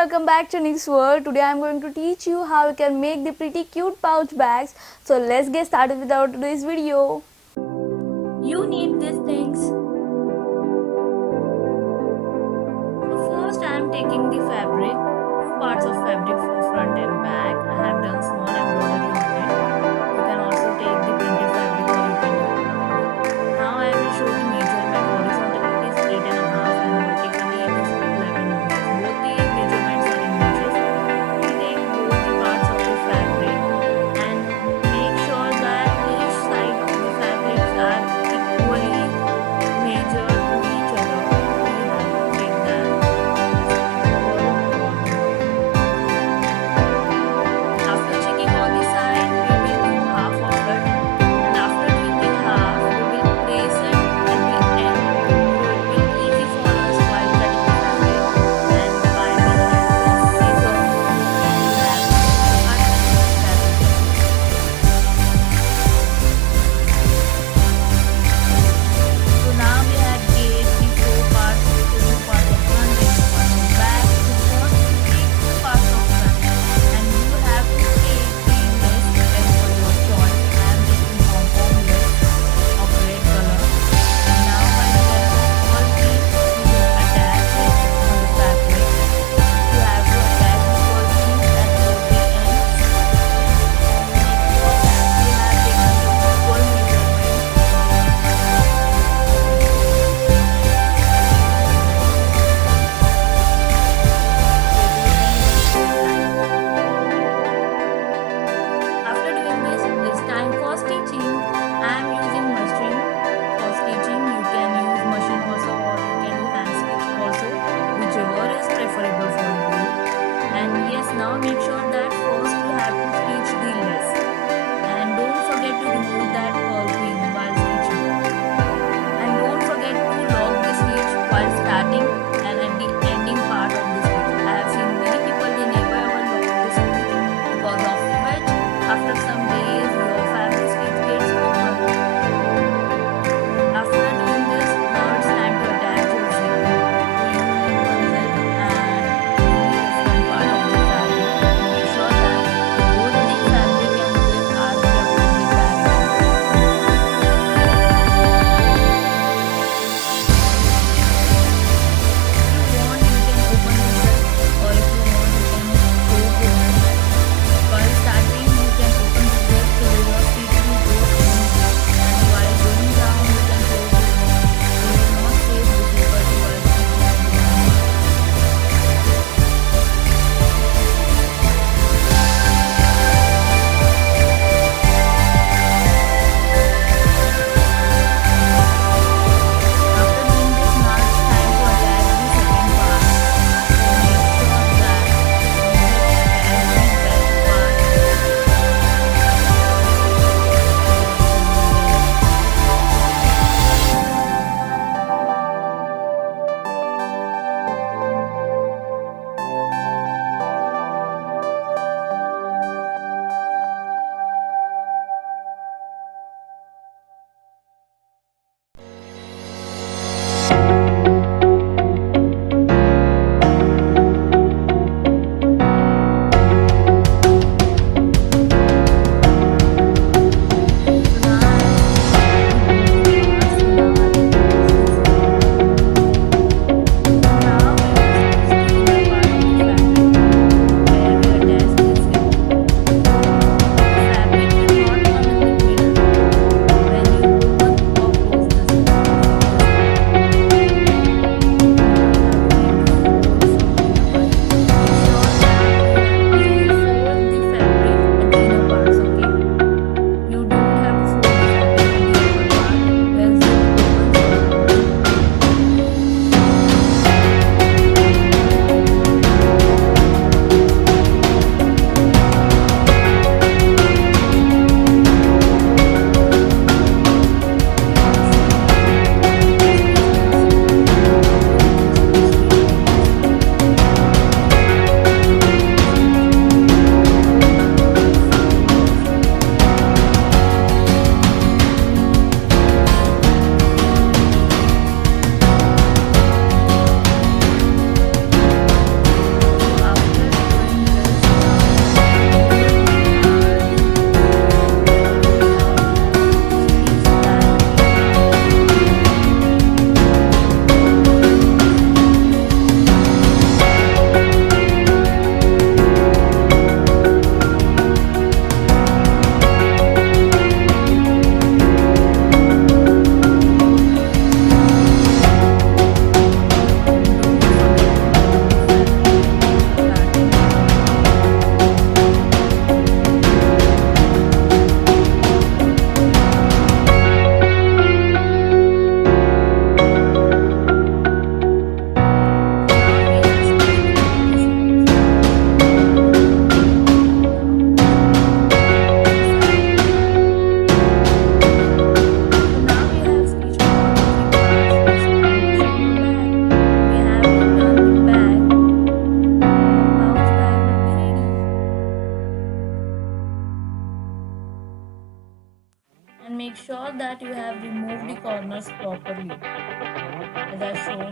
welcome back to Nick's World. Today I'm going to teach you how you can make the pretty cute pouch bags. So let's get started with our today's video. You need these things. So first I am taking the fabric, two parts of fabric for front and back. I have done small embroidery on it. You can also take the printed fabric or you can do it. Now I will show the measurement. Horizontally it is 8.5 and vertically it is 11 inches. Both the measurements are in inches. You will take both the parts of the fabric and make sure that each side of the fabrics are equally measured to each other. We have to take that. After checking on the side, we that you have removed the corners properly. As I shown